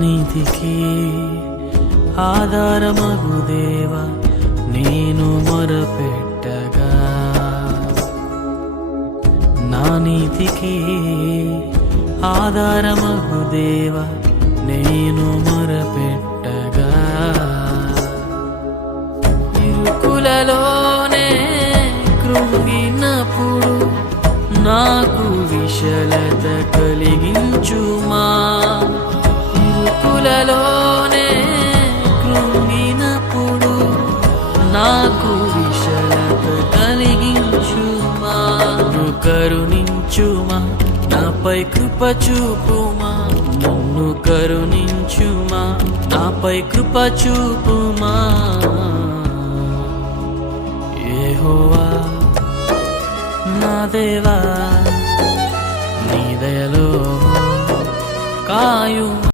నీతికి ఆధారమగు దేవా నేను మొరపెట్టగా, నా నీతికి ఆధారమగు దేవా నేను మొరపెట్టగా, ఇరుకులలోనే కృంగినప్పుడు నాకు విశాలత కలిగించుమా. ఇరుకులలోనే కృంగినప్పుడు నాకు విశాలత కలిగించుమా. నన్ను కరుణించుమా, నాపై కృప చూపుమా. నన్ను కరుణించుమా, నాపై కృప చూపుమా. యెహోవా నా దేవా, నీ దయలో కాయుమా.